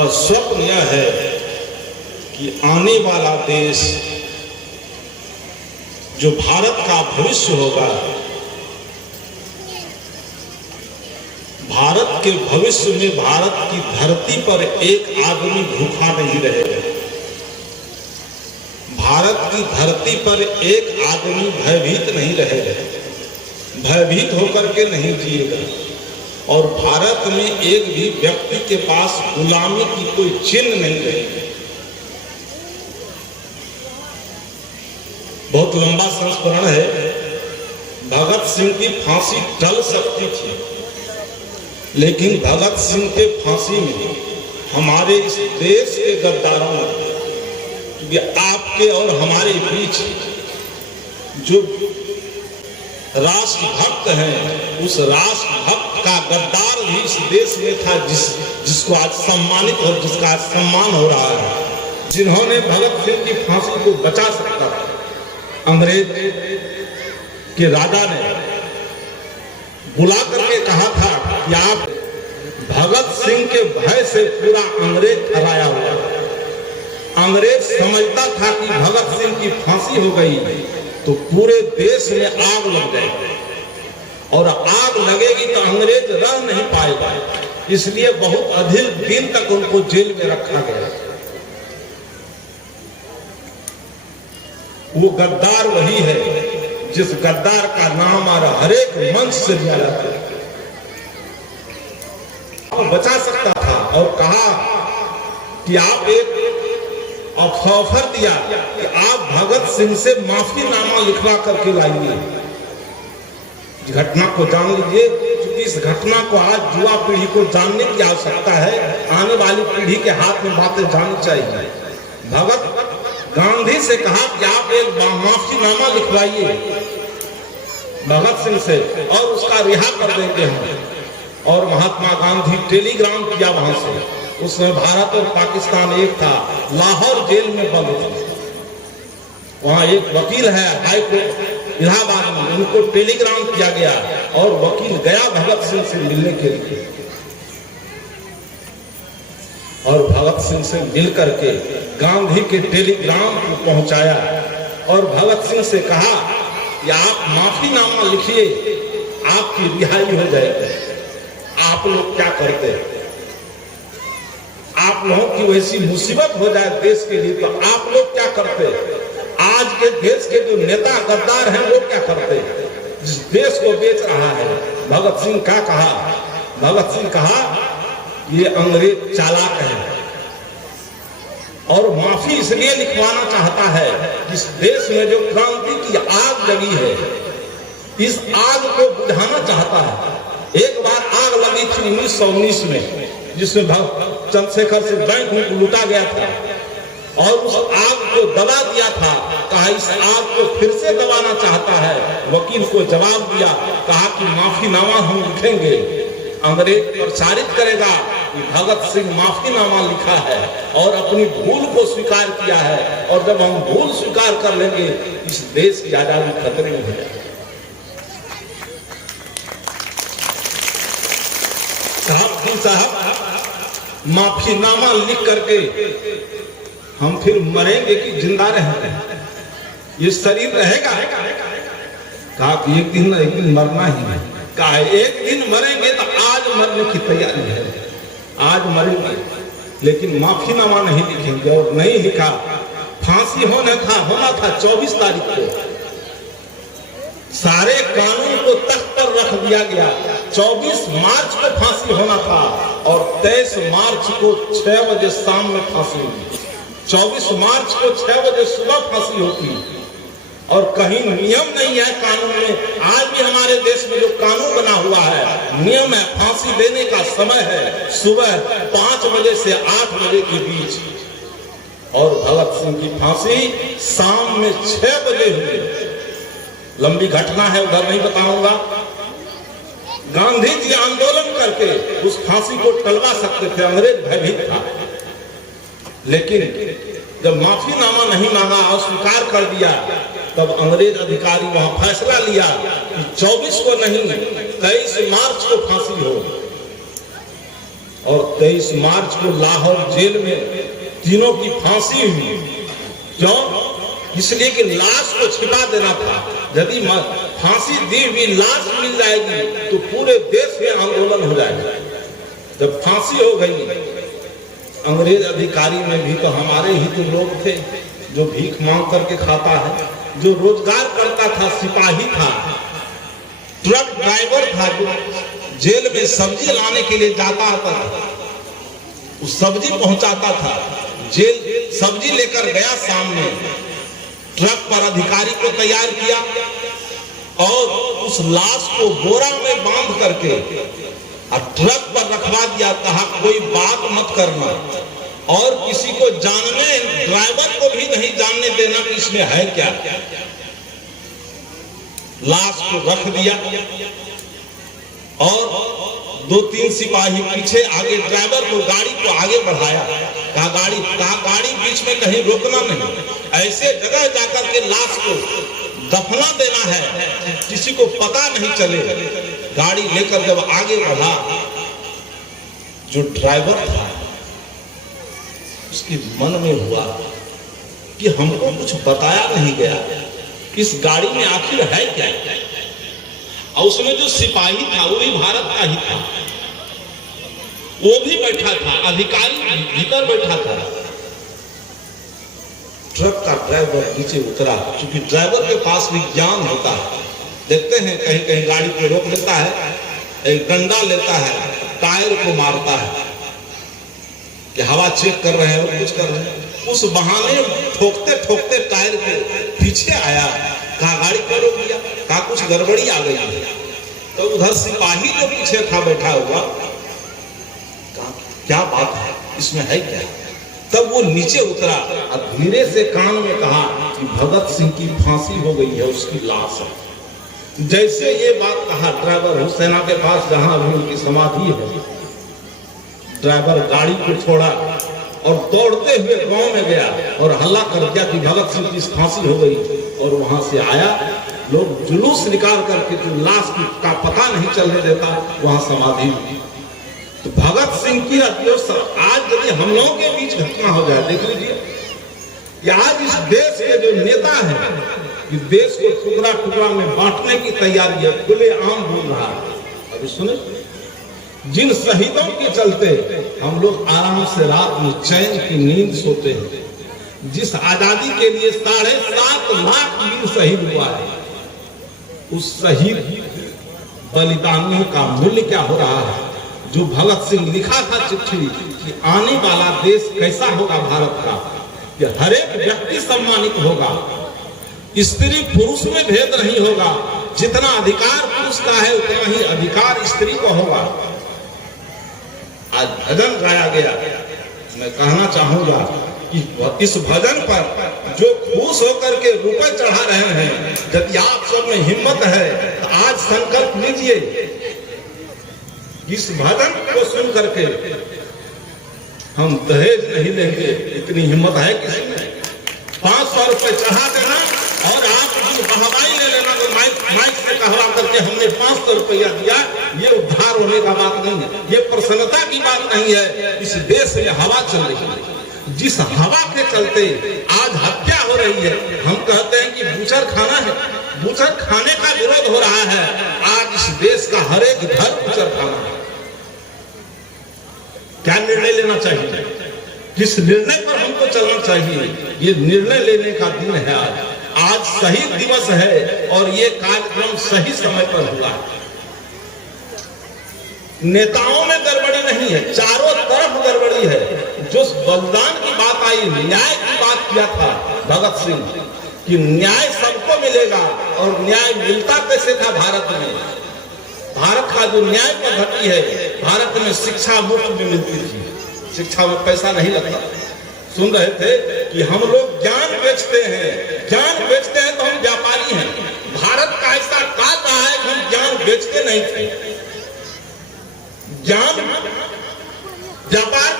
स्वप्न यह है कि आने वाला देश जो भारत का भविष्य होगा, भारत के भविष्य में भारत की धरती पर एक आदमी भूखा नहीं रहेगा। भारत की धरती पर एक आदमी भयभीत नहीं रहेगा, भयभीत होकर के नहीं जिएगा। और भारत में एक भी व्यक्ति के पास गुलामी की कोई चिन्ह नहीं रहेगी। बहुत लंबा संस्मरण है। भगत सिंह की फांसी टल सकती थी, लेकिन भगत सिंह के फांसी में हमारे इस देश के गद्दारों ने, क्योंकि आपके और हमारे बीच जो राष्ट्रभक्त हैं, उस राष्ट्रभक्त का गद्दार भी इस देश में था, जिसको आज सम्मानित और जिसका आज सम्मान हो रहा है। जिन्होंने भगत सिंह की फांसी को बचा सकता था, अंग्रेज के राजा ने बुला करके कहा था कि आप भगत सिंह के भय से पूरा अंग्रेज हराया हुआ। अंग्रेज समझता था कि भगत सिंह की फांसी हो गई तो पूरे देश में आग लग जाएगी, और आग लगेगी तो अंग्रेज रह नहीं पाएगा। इसलिए बहुत अधिक दिन तक उनको जेल में रखा गया। वो गद्दार वही है जिस गद्दार का नाम आ रहा हर एक मंच से लिया जाता है। वो बचा सकता था और कहा कि आप एक ऑफर दिया कि आप भगत सिंह से माफीनामा लिखवा करके लाइए। घटना को जान लीजिए, क्योंकि इस घटना को आज युवा पीढ़ी को जानने की आवश्यकता है। आने वाली पीढ़ी के हाथ में बातें जानी चाहिए। भगत गांधी से कहा कि आप एक माफीनामा लिखवाइए भगत सिंह से और उसका रिहा कर देंगे हम। और महात्मा गांधी टेलीग्राम किया वहां से। उसमें भारत और पाकिस्तान एक था। लाहौर जेल में बंद था। वहां एक वकील है हाई कोर्ट इलाहाबाद में, उनको टेलीग्राम किया गया और वकील गया भगत सिंह से मिलने के लिए, और भगत सिंह से मिल करके गांधी के टेलीग्राम को पहुंचाया और भगत सिंह से कहा कि आप माफीनामा लिखिए, आपकी रिहाई हो जाएगी। आप लोग क्या करते? आप लोगों की वैसी मुसीबत हो जाए देश के लिए तो आप लोग क्या करते? आज के देश के जो नेता गद्दार हैं वो क्या करते? जिस देश को बेच रहा है। भगत सिंह क्या कहा? भगत सिंह कहा ये अंग्रेज चालाक है और माफी इसलिए लिखवाना चाहता है, इस देश में जो क्रांति की आग लगी है, इस आग को बुझाना चाहता है। एक बार आग लगी थी 1919 में, जिसमें चंद्रशेखर से बैंक लूटा गया था और उस आग को दबा दिया था। कहा इस आग को फिर से दबाना चाहता है। वकील को जवाब दिया, कहा कि माफीनामा हम लिखेंगे। अंग्रेज प्रचारित करेगा कि भगत सिंह माफीनामा लिखा है और अपनी भूल को स्वीकार किया है, और जब हम भूल स्वीकार कर लेंगे इस देश की आजादी खतरे में है। साहब माफीनामा लिख करके हम फिर मरेंगे कि जिंदा रहेंगे? ये शरीर रहेगा? कहा कि एक दिन मरना ही है। कहा एक दिन मरेंगे तो आज मरने की तैयारी है, आज मरेंगे, लेकिन माफीनामा नहीं लिखेंगे। और नहीं लिखा। फांसी होना था 24 तारीख को। सारे कानून को तख्त पर रख दिया गया। 24 मार्च को फांसी होना था और 23 मार्च को 6 बजे शाम में फांसी हुई। 24 मार्च को 6 बजे सुबह फांसी होती, और कहीं नियम नहीं है कानून में। आज भी हमारे देश में जो कानून बना हुआ है, नियम है फांसी देने का समय है सुबह 5 बजे से 8 बजे के बीच, और भगत सिंह की फांसी शाम में 6 बजे हुई। लंबी घटना है, उधर नहीं बताऊंगा। गांधी जी आंदोलन करके उस फांसी को टलवा सकते थे, अंग्रेज भयभीत था। लेकिन जब माफीनामा नहीं मांगा और स्वीकार कर दिया, तब अंग्रेज अधिकारी वहां फैसला लिया कि 24 को नहीं 23 मार्च को फांसी हो। और 23 मार्च को लाहौर जेल में तीनों की फांसी हुई। क्यों? इसलिए कि लाश को छिपा देना था। यदि फांसी दी हुई लाश मिल जाएगी तो पूरे देश में आंदोलन हो जाएगा। जब फांसी हो गई, अंग्रेज अधिकारी में भी तो हमारे ही तो लोग थे, जो भीख मांग करके खाता है, जो रोजगार करता था, सिपाही था, ट्रक ड्राइवर था, जो जेल में सब्जी लाने के लिए जाता आता था, उस सब्जी पहुंचाता था। जेल सब्जी लेकर गया, सामने ट्रक पर अधिकारी को तैयार किया और उस लाश को बोरा में बांध करके और ट्रक पर रखवा दिया। कहा कोई बात मत करना और किसी को जानने, ड्राइवर को भी नहीं जानने देना कि इसमें है क्या। लाश को रख दिया और 2-3 सिपाही पीछे, आगे ड्राइवर को, गाड़ी को आगे बढ़ाया। कहा गाड़ी बीच में कहीं रोकना नहीं, ऐसे जगह जाकर के लाश को दफना देना है, किसी को पता नहीं चले। गाड़ी लेकर जब आगे बढ़ा, जो ड्राइवर था उसके मन में हुआ कि हमको कुछ बताया नहीं गया, इस गाड़ी में आखिर है क्या। और उसमें जो सिपाही था वो भी भारत का ही था, वो भी बैठा था, अधिकारी भीतर बैठा था। ट्रक का ड्राइवर नीचे उतरा, क्योंकि ड्राइवर के पास भी ज्ञान होता है। देखते हैं कहीं कहीं गाड़ी को रोक लेता है, एक डंडा लेता है, टायर को मारता है कि हवा चेक कर रहे हैं और कुछ कर रहे हैं। उस बहाने ठोकते ठोकते टायर के पीछे आया। कहा गाड़ी को रोक दिया, कहा कुछ गड़बड़ी आ गई है। तो उधर सिपाही जो पीछे था बैठा हुआ, कहा क्या बात है, इसमें है क्या। तब वो नीचे उतरा और धीरे से कान में कहा कि भगत सिंह की फांसी हो गई है, उसकी लाश है। जैसे ये बात कहा, ड्राइवर हुसैना के पास जहां अभी उनकी समाधि है, ड्राइवर गाड़ी को छोड़ा और दौड़ते हुए गांव में गया और हल्ला कर दिया कि भगत सिंह की फांसी हो गई। और वहां से आया, लोग जुलूस निकाल करके जो लाश का पता नहीं चलने देता, वहां समाधि हुई। तो भगत सिंह की आज यदि हम लोगों के बीच घटना हो जाए, देख लीजिए कि आज इस देश के जो नेता है, इस देश को टुकड़ा टुकड़ा में बांटने की तैयारी है, खुले आम बोल रहा है। अभी सुने, जिन शहीदों के चलते हम लोग आराम से रात में चैन की नींद सोते हैं, जिस आजादी के लिए 7.5 लाख वीर शहीद हुआ है, उस शहीद बलिदानियों का मूल्य क्या हो रहा है। जो भगत सिंह लिखा था चिट्ठी कि आने वाला देश कैसा होगा भारत का, कि हर एक व्यक्ति सम्मानित होगा, स्त्री पुरुष में भेद नहीं होगा, जितना अधिकार पुरुष का है उतना ही अधिकार स्त्री को होगा। आज भजन गाया गया, मैं कहना चाहूंगा कि इस भजन पर जो खुश होकर के रुपए चढ़ा रहे हैं, यदि आप सब में हिम्मत है तो आज संकल्प लीजिए, इस भजन को सुन करके हम दहेज नहीं लेंगे। इतनी हिम्मत है किसी में? 500 रुपए चढ़ा देना और आप हवाई ले लेना, तो माइक से कहवा करके हमने 500 रुपया दिया, ये उद्धार होने का बात नहीं है, ये प्रसन्नता की बात नहीं है। इस देश में हवा चल रही है, जिस हवा के चलते आज हत्या हो रही है। हम कहते हैं कि बूचर खाना है, बूचर खाने का विरोध हो रहा है। आज इस देश का हर एक घर बूचर खाना है। क्या निर्णय लेना चाहिए, किस निर्णय पर हमको चलना चाहिए, ये निर्णय लेने का दिन है। आज शहीद दिवस है और ये कार्यक्रम सही समय पर हुआ। नेताओं में गड़बड़ी नहीं है, चारों तरफ गड़बड़ी है। जो बलिदान की बात आई, न्याय की बात किया था भगत सिंह कि न्याय सबको मिलेगा, और न्याय मिलता कैसे था भारत में। भारत का जो न्याय पद्धति है, भारत में शिक्षा मुफ्त में मिलती थी, शिक्षा में पैसा नहीं लगता। सुन रहे थे कि हम लोग ज्ञान बेचते हैं, ज्ञान बेचते हैं तो हम व्यापारी हैं। भारत का ऐसा काल रहा है कि हम ज्ञान बेचते नहीं थे, ज्ञान व्यापार